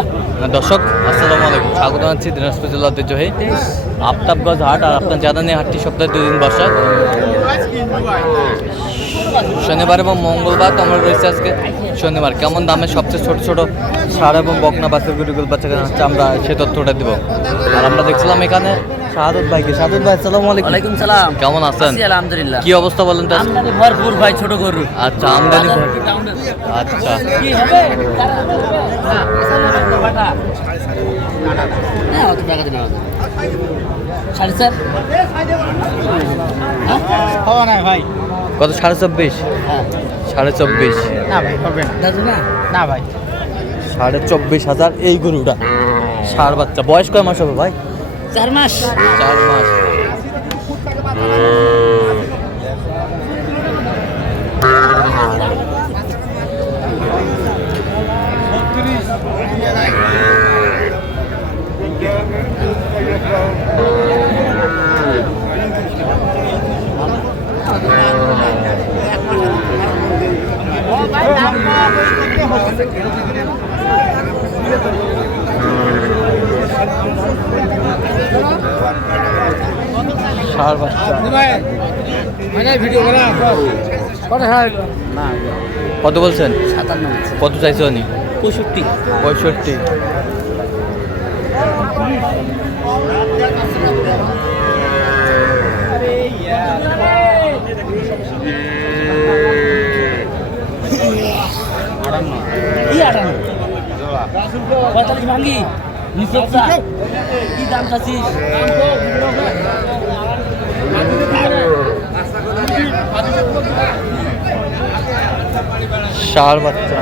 আচ্ছা দর্শক, আসসালামু আলাইকুম। স্বাগত জানাচ্ছি দিনাজপুর জেলা ঐতিহ্যবাহী আফতাবগঞ্জ হাট আর আপনার জানানি হাটটি সপ্তাহে দুদিন বসা। শনিবার এবং মঙ্গলবার তো আমরা রয়েছে আজকে শনিবার। কেমন দামে সবচেয়ে ছোট ছোট সার এবং বকনা বাসের গুলিগুলো বাচ্চা হচ্ছে আমরা সে তথ্যটা দেবো। আর আমরা দেখছিলাম এখানে শাহাদত ভাইকে। শাহাদত ভাই আসসালামু আলাইকুম। ওয়ালাইকুম সালাম। কেমন আছেন? আছি আলহামদুলিল্লাহ। কি অবস্থা বলেন তো? আমদানি ভরপুর ভাই ছোট গরু। আচ্ছা আমদানি আচ্ছা। কি হবে? হ্যাঁ অত টাকা দিন সাড়ে চার? হ্যাঁ? ভাই। কত সাড়ে চব্বিশ? হ্যাঁ। সাড়ে চব্বিশ। না ভাই হবে না। দাদু না? না ভাই। সাড়ে চব্বিশ হাজার এই গরুটা। সার বাচ্চা। বয়স কয় মাস হবে ভাই? চার মাস। চার মাস। সার বাচ্চা। ভিডিও করা কত কত বলছেন? সাতান্ন কত চাইছো উনি? পঁয়ষট্টি। পঁয়ষট্টি। পঁয়তাল্লিশ ভাঙ্গি। কি দাম চাচ্ছিস? সার বাচ্চা।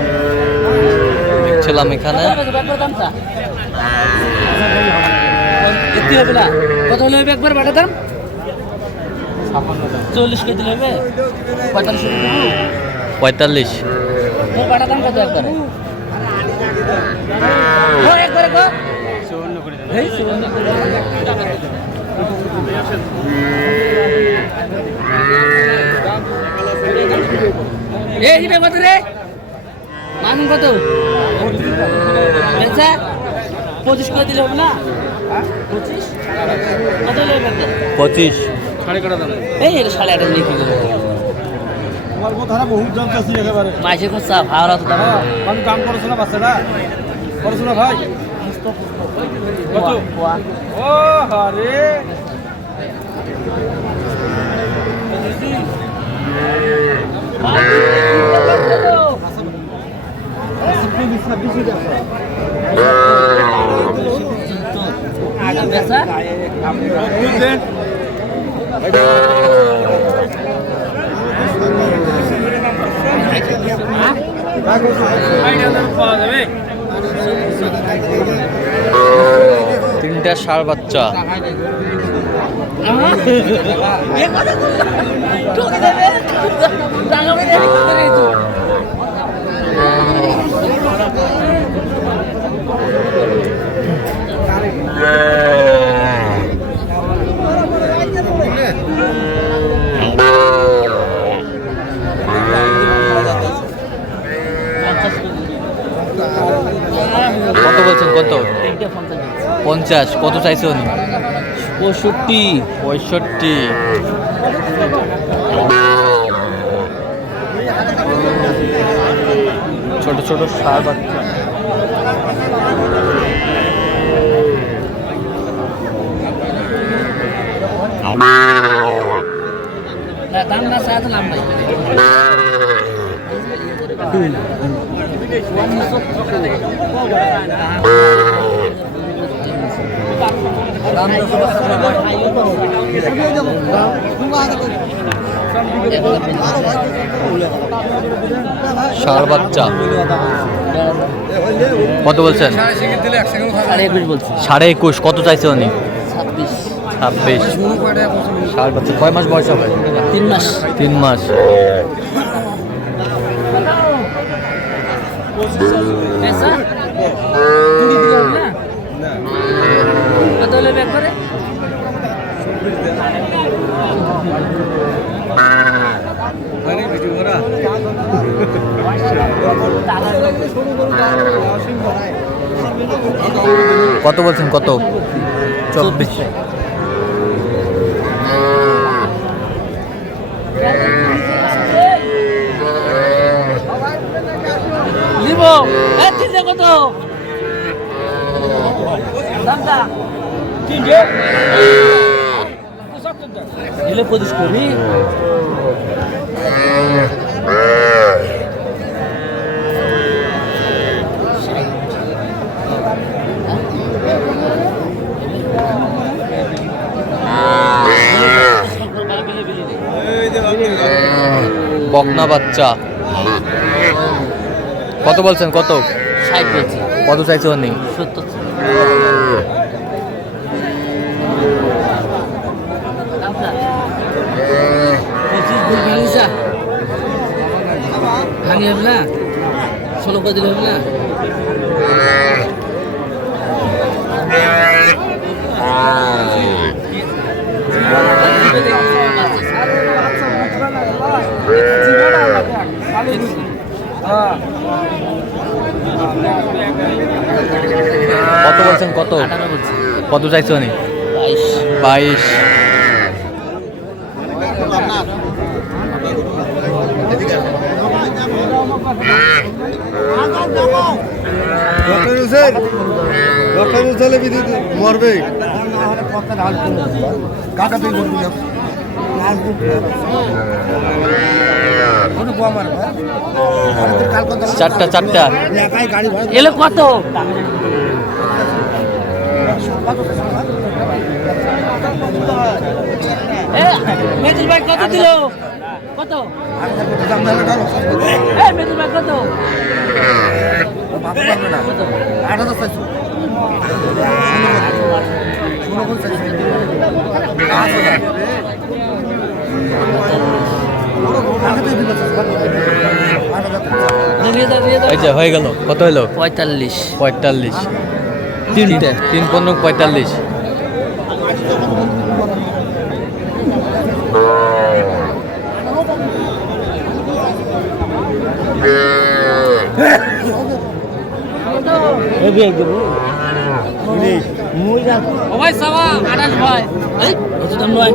দেখছিলাম এখানে। কত হলে হবে একবার বাটা দাম। চল্লিশ কেজি হবে পঁয়তাল্লিশ পঁয়তাল্লিশ। তোর দাম কত একবারে? ও, একবারে এটা কত? রে পঁচিশ করে দিলে হবে না? পঁচিশ? কত হলে হবে একটা? পঁচিশ এই এটা সাড়ে দাম চাচ্ছি একেবারে মাসে খরচা ভাড়া তো দাম। কাম করছ না বাচ্চাটা করছ না ভাই? কত ও বুঝলেন পাওয়া যাবে তিনটা সার বাচ্চা। কত বলছেন কত পঞ্চাশ কত চাইছে উনি? পঁয়ষট্টি পঁয়ষট্টি। ছোট ছোট সার বাচ্চা। বাচ্চা। কত বলছেন? সাড়ে একুশ। কত চাইছে উনি? ছাব্বিশ। সার বাচ্চা। কয় মাস বয়স হবে? তিন মাস। তিন মাস পেশা কত হলে ব্যাগ করে কত বলছেন? কত? চব্বিশ। কত? দিলে পঁচিশ করি। বকনা বাচ্চা। কত বলছেন? কত? কত চাইছে উনি? সত্তর পঁচিশ ভুল ভেঙেছা ভাঙি হবে না? ষোলো করে দিলে হবে না? কত বলছেন? কত? কত চাইছে উনি? বাইশ। বাইশ। ডক্টর হোসেন ডক্টর হোসেন বিদ্যুৎ মরবে। কাকা তুই বলবি চারটা চারটা। এলো কত? ভাই কত দিল? কত? যে হয়ে গেল। কত হলো পঁয়তাল্লিশ। পঁয়তাল্লিশ। তিনটে। তিন পনেরো পঁয়তাল্লিশ। ও ভাই সাবা আঠাশ ভাই। কত দাম নয়।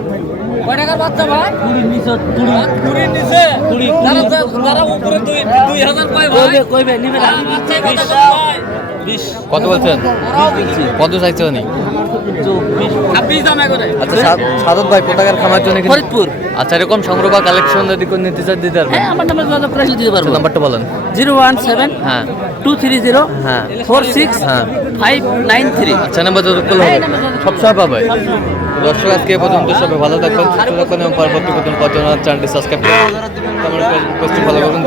কয় টাকার বাচ্চা ভাই? কুড়ির নিচে কুড়ি। কুড়ির নিচে? কুড়ি তারা তারা উপরে দুই দুই হাজার ভাই? কইবে নিবে না। কত বলছেন? কত চাইছে উনি। আচ্ছা সাদত ভাই কোথাকার খামার জন্য ফরিদপুর। আচ্ছা এরকম সংগ্রহ বা কালেকশন যদি কোনো নিতে চান দিতে পারবেন? হ্যাঁ আমার নাম্বার যোগাযোগ দিতে পারব। আচ্ছা, নাম্বারটা বলেন। জিরো ওয়ান সেভেন হ্যাঁ। টু থ্রি জিরো হ্যাঁ। ফোর সিক্স হ্যাঁ। Five nine three. আচ্ছা নাম্বার যত করলে হ্যাঁ, হবে। সবসময় পাবে দর্শক আজকে এ পর্যন্ত সবাই ভালো থাকবেন সুস্থ থাকবেন এবং পরবর্তী পর্যন্ত চ্যানেলটি সাবস্ক্রাইব করুন ফলো করুন